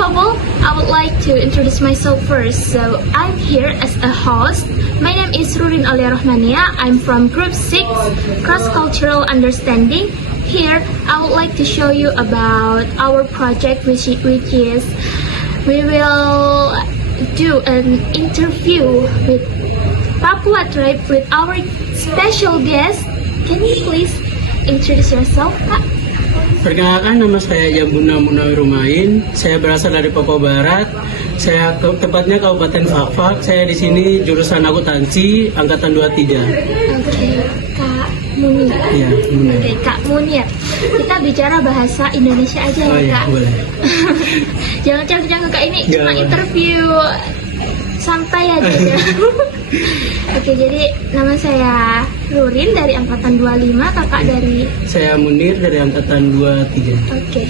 of all, I would like to introduce myself first. So I'm here as a host. My name is Rurin Aulia Rahmania. I'm from Group 6, Cross-Cultural Understanding. Here, I would like to show you about our project, which is we will do an interview with Papua tribe with our special guest. Can you please introduce yourself, Kak? Perkenalkan, nama saya Jambuna Munawir Rumain. Saya berasal dari Papua Barat. Saya tepatnya Kabupaten Fakfak. Saya di sini jurusan akuntansi angkatan 23. Oke, Kak Munir. Iya, Munir. Oke, Kak Munir. Kita bicara bahasa Indonesia aja ya, Oh iya, Kak. boleh. Jangan canggung-canggung, Kak. Ini Nggak cuma boleh. interview santai aja ya. Oke, jadi nama saya Rurin dari angkatan 25, kakak dari. Saya Munir dari angkatan 23. Oke,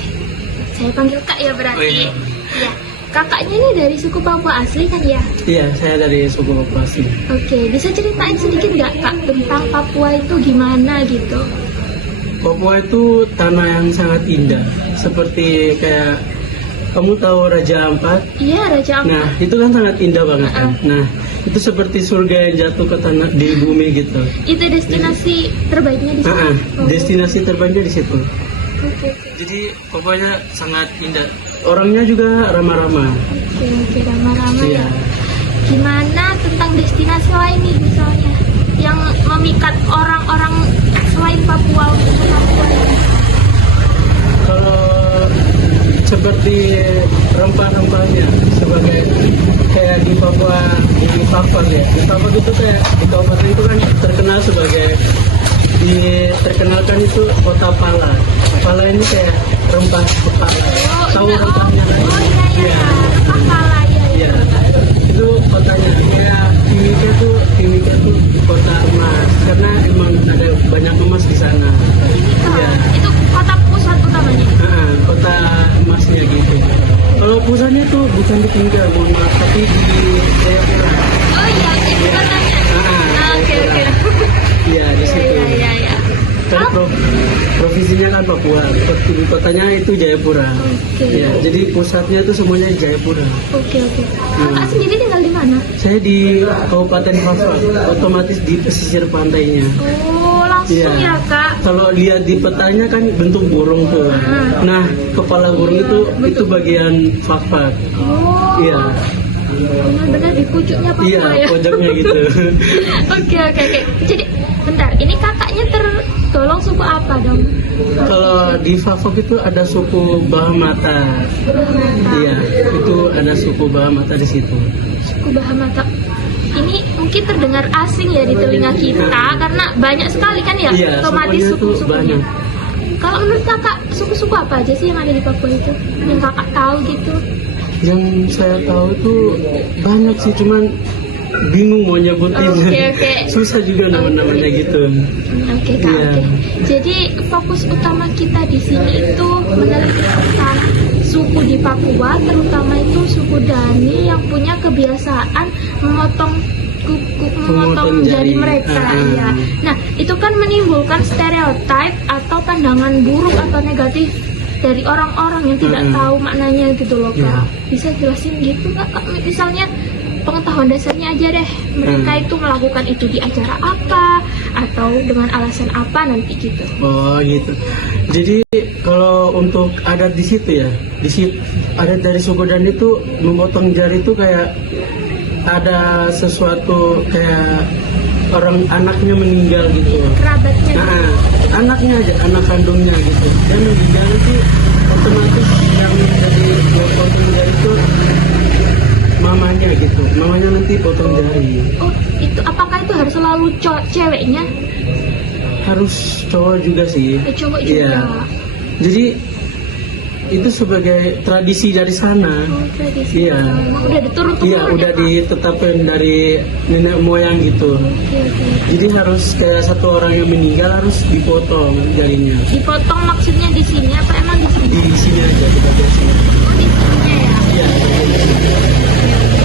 saya panggil Kak ya berarti. Oh, iya. Iya. Kakaknya ini dari suku Papua asli kan ya? Iya, saya dari suku Papua asli. Oke, bisa ceritain sedikit nggak, Kak, tentang Papua itu gimana gitu? Papua itu tanah yang sangat indah. Seperti kayak kamu tahu Raja Ampat? Iya, Raja Ampat. Nah, itu kan sangat indah banget kan. Nah, itu seperti surga yang jatuh ke tanah di bumi gitu. Itu destinasi terbaiknya di sana. Oh. Destinasi terbaiknya di situ. Oke, Jadi pokoknya sangat indah. Orangnya juga ramah-ramah. oke, ramah-ramah Iya. ya. Gimana tentang destinasi lain nih misalnya yang memikat orang-orang selain Papua untuk ke Papua ini? Kalau seperti rempah-rempahnya sebagai kayak di Papua, di Papua ya. Di Papua itu kayak di kabupaten itu kan terkenal sebagai terkenalkan itu kota pala. Pala ini kayak rempah kepala. Tahu iya, rempahnya kan? oh iya, Iya. rempah pala, iya. Iya. Itu kotanya kayak Timika tuh kota emas karena emang ada banyak emas di sana. Iya. Itu kota pusat utamanya. Kota emasnya gitu. Kalau pusatnya tuh bukan di Timika, mohon maaf, tapi di Jayapura. Oh iya, itu Iya. kotanya. Oke. Iya, di situ. Iya. Kan provinsinya kan Papua, di kotanya itu Jayapura. Oke. Iya, jadi pusatnya itu semuanya di Jayapura. Oke. Kakak sendiri tinggal di mana? Saya di Kabupaten Fakfak, otomatis di pesisir pantainya. Oh, langsung Iya. ya, Kak. Kalau lihat di petanya kan bentuk burung tuh. Nah, kepala burung itu bagian Fakfak. Oh. Iya. Benar-benar di pucuknya Papua Iya, ya. pojoknya gitu. Oke. Jadi, bentar, ini kakaknya tergolong suku apa dong? Kalau di Fakfak itu ada suku Bahamata. Iya, itu ada suku Bahamata di situ. Suku Bahamata. Ini mungkin terdengar asing ya di telinga kita karena banyak sekali kan ya, Iya, otomatis sukunya tuh suku-sukunya. banyak. Kalau menurut kakak, suku-suku apa aja sih yang ada di Papua itu? Yang kakak tahu gitu? Yang saya tahu itu banyak sih, cuman bingung mau nyebutin. Oke. Susah juga nama-namanya gitu. Oke, Kak. Iya. Oke. Jadi fokus utama kita di sini itu meneliti tentang suku di Papua, terutama itu suku Dani yang punya kebiasaan memotong Memotong jari jari. mereka. Ya. Nah, itu kan menimbulkan stereotip atau pandangan buruk atau negatif dari orang-orang yang tidak tahu maknanya gitu loh, Kak. Iya. Bisa jelasin gitu, Kak? Misalnya pengetahuan dasarnya aja deh, mereka itu melakukan itu di acara apa atau dengan alasan apa nanti gitu. Oh gitu. Jadi kalau untuk adat di situ ya, di situ adat dari suku Dan itu memotong jari itu kayak ada sesuatu kayak orang anaknya meninggal gitu. Kerabatnya. Nah, anaknya aja, anak kandungnya gitu. Dan meninggal itu otomatis yang jadi potong jari itu mamanya gitu. Mamanya nanti potong jari. Oh, itu apakah itu harus selalu ceweknya? Harus cowok juga sih. Cowok juga. Iya. Jadi itu sebagai tradisi dari sana. Oh, tradisi. Iya. Emang udah diturun Iya, udah ditetapkan dari nenek moyang gitu. Oke. Jadi harus kayak satu orang yang meninggal harus dipotong jarinya. Dipotong maksudnya di sini apa emang di sini? Di sini aja di bagian sini. Oh, di sini ya. Iya.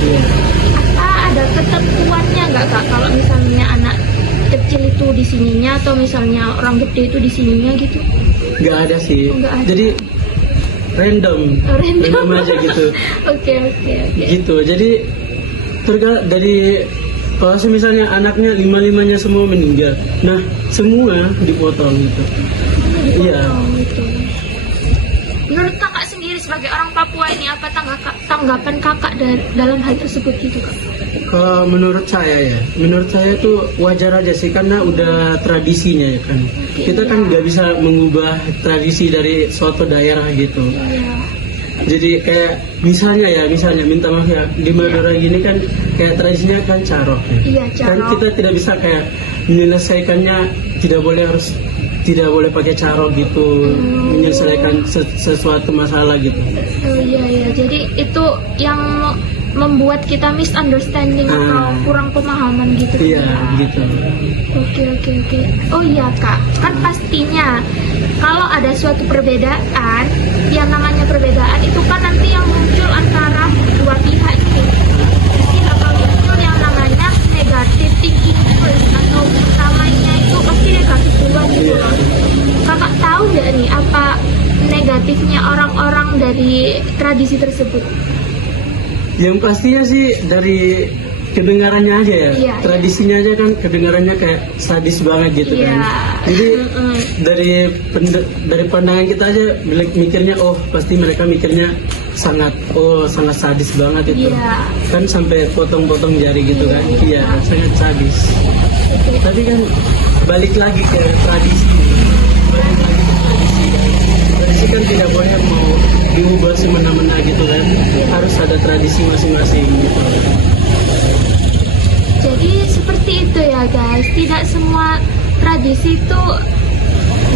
Iya. Ada ketentuannya nggak, Kak, kalau misalnya anak kecil itu di sininya atau misalnya orang gede itu di sininya gitu? Nggak ada sih. Oh, nggak ada. Jadi random aja gitu. Oke. Gitu. Jadi dari kalau misalnya anaknya lima-limanya semua meninggal, nah semua dipotong gitu. Iya. Gitu. Menurut kakak sendiri sebagai orang Papua ini apa tanggapan kakak dalam hal tersebut gitu kak? Kalau menurut saya itu wajar aja sih karena udah tradisinya ya kan. Kita kan nggak bisa mengubah tradisi dari suatu daerah gitu. Iya. Jadi kayak misalnya minta maaf ya di Madura gini kan kayak tradisinya kan carok ya. Iya, carok. Kan kita tidak bisa kayak menyelesaikannya tidak boleh pakai carok gitu, menyelesaikan sesuatu masalah gitu. Oh iya, jadi itu yang membuat kita misunderstanding atau kurang pemahaman gitu. Iya, gitu. Oke. Oh iya kak, kan pastinya kalau ada suatu perbedaan, yang namanya perbedaan itu kan nanti yang muncul antara dua pihak ini pasti bakal muncul yang namanya negative thinking first, atau pertamanya itu pasti negatif duluan gitu loh. Kakak tahu nggak nih apa negatifnya orang-orang dari tradisi tersebut? Yang pastinya sih dari kedengarannya aja ya, Iya, tradisinya aja kan kedengarannya kayak sadis banget gitu Iya. kan. Jadi dari pandangan kita aja mikirnya pasti mereka mikirnya sangat sadis banget itu. Iya. Kan sampai potong-potong jari gitu kan. Iya, sangat sadis. Tapi kan balik lagi ke tradisi. Tradisi kan tidak boleh mau diubah semena-mena gitu kan. Harus ada tradisi masing-masing gitu. Jadi seperti itu ya guys, tidak semua tradisi itu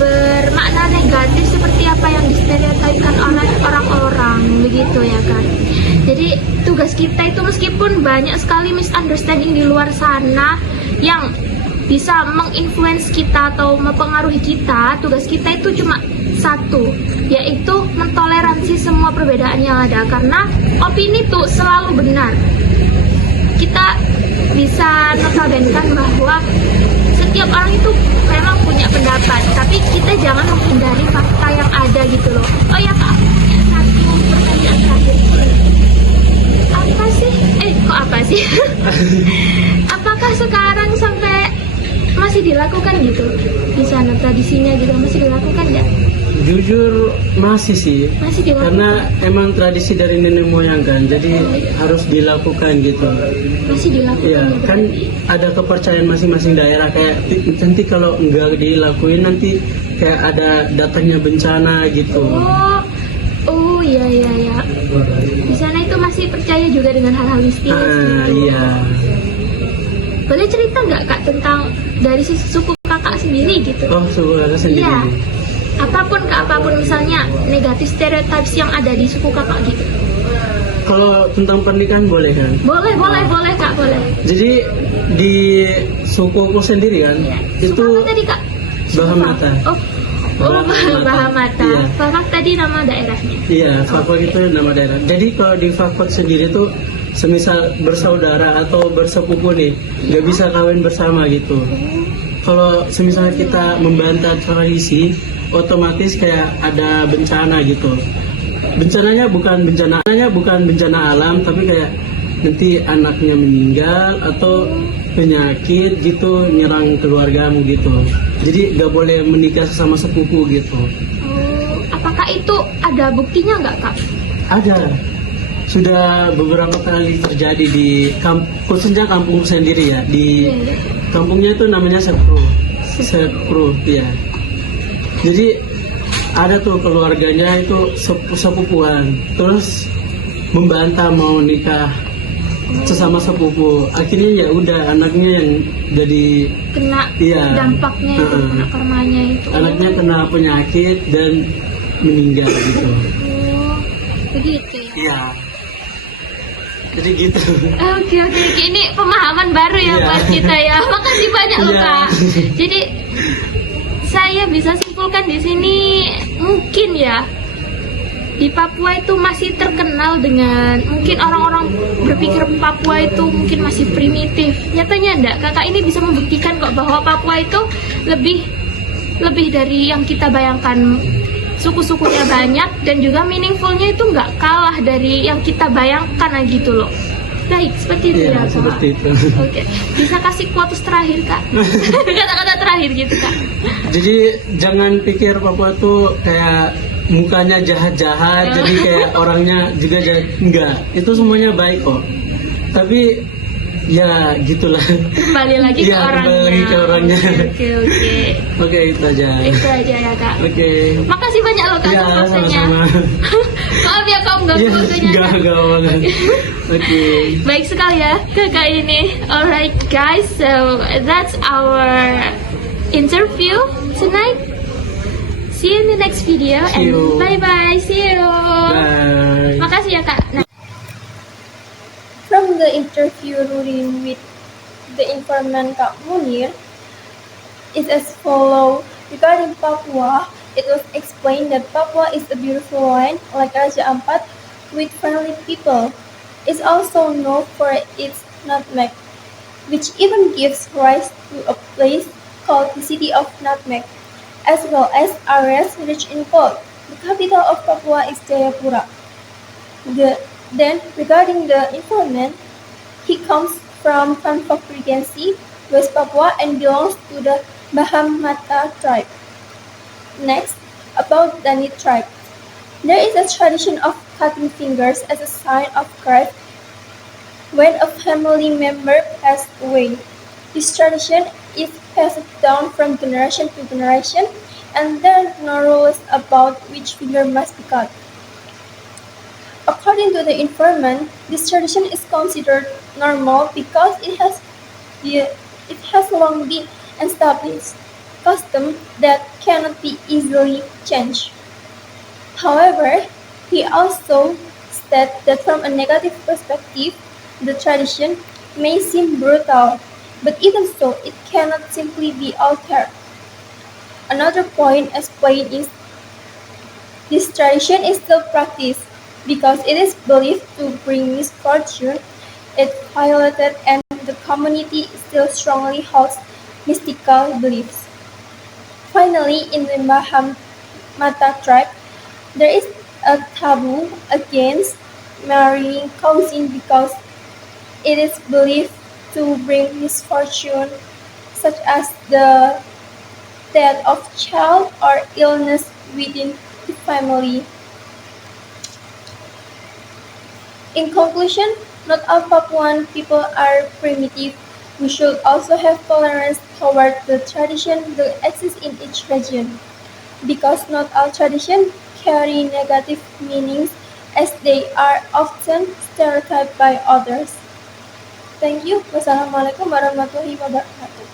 bermakna negatif seperti apa yang distereotipkan oleh orang-orang begitu ya kan. Jadi tugas kita itu meskipun banyak sekali misunderstanding di luar sana yang bisa menginfluence kita atau mempengaruhi kita, tugas kita itu cuma satu, yaitu mentoleransi semua perbedaan yang ada, karena opini itu selalu benar. Kita bisa notabenkan bahwa setiap orang itu memang punya pendapat, tapi kita jangan menghindari fakta yang ada gitu loh. Oh ya kak, punya satu pertanyaan terakhir. Apa sih? Apakah sekarang sampai masih dilakukan gitu di sana tradisinya gitu, masih dilakukan nggak? Jujur masih sih, Masih dilakukan. karena emang tradisi dari nenek moyang kan, jadi harus dilakukan gitu. Masih dilakukan. Iya, ya, kan berarti? ada kepercayaan masing-masing daerah kayak nanti kalau nggak dilakuin nanti kayak ada datangnya bencana gitu. Oh iya. Di sana itu masih percaya juga dengan hal-hal mistis. Gitu. Iya. Boleh cerita nggak kak tentang dari suku kakak sendiri gitu? Oh, suku kakak sendiri. Iya. Apapun misalnya negatif stereotypes yang ada di suku kakak gitu. Kalau tentang pernikahan boleh kan? Boleh kak, boleh. Jadi di sukuku sendiri kan, Iya. itu Suku apa tadi kak? Bahamata. Bahamata. Iya. Fafak tadi nama daerahnya. Iya, Fafak itu nama daerah. Jadi kalau di Fafak sendiri tuh semisal bersaudara atau bersepupu nih, nggak bisa kawin bersama gitu. Kalau semisal kita membantah tradisi, otomatis kayak ada bencana gitu. Bencananya bukan bencana alam, tapi kayak nanti anaknya meninggal atau penyakit gitu nyerang keluargamu gitu. Jadi nggak boleh menikah sama sepupu gitu. Apakah itu ada buktinya nggak kak? Ada. Sudah beberapa kali terjadi di khususnya kampung sendiri ya. Di kampungnya itu namanya Sepro, ya. Jadi ada tuh keluarganya itu sepupuan, terus membantah mau nikah sesama sepupu. Akhirnya ya udah anaknya yang jadi Kena dampaknya itu, kena karmanya itu. Anaknya kena penyakit dan meninggal gitu. Begitu ya. Iya. Jadi gitu. Oke. Ini pemahaman baru ya buat kita ya. Makasih banyak loh kak. Jadi saya bisa simpulkan di sini mungkin ya di Papua itu masih terkenal dengan mungkin orang-orang berpikir Papua itu mungkin masih primitif. Nyatanya enggak. Kakak ini bisa membuktikan kok bahwa Papua itu lebih dari yang kita bayangkan. suku-sukunya banyak, dan juga meaningfulnya itu nggak kalah dari yang kita bayangkan gitu loh. Baik, seperti itu Iya, ya Kak. seperti itu. Oke, bisa kasih quotes terakhir Kak? Kata-kata terakhir gitu Kak. Jadi jangan pikir Papua tuh kayak mukanya jahat-jahat, jadi kayak orangnya juga jahat. Enggak, itu semuanya baik kok. Tapi ya gitulah. Kembali lagi ke Iya, orangnya. kembali lagi ke orangnya. Oke. Oke, itu aja. Itu aja ya Kak. Oke. Makasih banyak loh Kak Iya, atas waktunya. sama-sama. Maaf ya Kak, ganggu Iya, waktunya. enggak banget. Oke. Baik sekali ya kakak ini. Alright guys, so that's our interview tonight. See you in the next video See and you. bye bye. See you. Bye. Makasih ya Kak. Nah. From the interview Rurin with the informant Kak Munir is as follow. Regarding Papua, it was explained that Papua is a beautiful land like Raja Ampat with friendly people. It's also known for its nutmeg, which even gives rise to a place called the City of Nutmeg, as well as areas rich in gold. The capital of Papua is Jayapura. Then, regarding the informant, he comes from Kanfok Regency, West Papua, and belongs to the Baham Mata tribe. Next, about Danit tribe. There is a tradition of cutting fingers as a sign of grief when a family member passed away. This tradition is passed down from generation to generation, and there are no rules about which finger must be cut. According to the informant, this tradition is considered normal because it has long been established custom that cannot be easily changed. However, he also stated that from a negative perspective, the tradition may seem brutal, but even so, it cannot simply be altered. Another point explained is this tradition is still practiced because it is believed to bring misfortune. It violated and the community still strongly holds mystical beliefs. Finally, in the Baham Mata tribe, there is a taboo against marrying cousin because it is believed to bring misfortune such as the death of child or illness within the family. In conclusion, not all Papuan people are primitive. We should also have tolerance toward the tradition that exists in each region, because not all traditions carry negative meanings as they are often stereotyped by others. Thank you. Wassalamualaikum warahmatullahi wabarakatuh.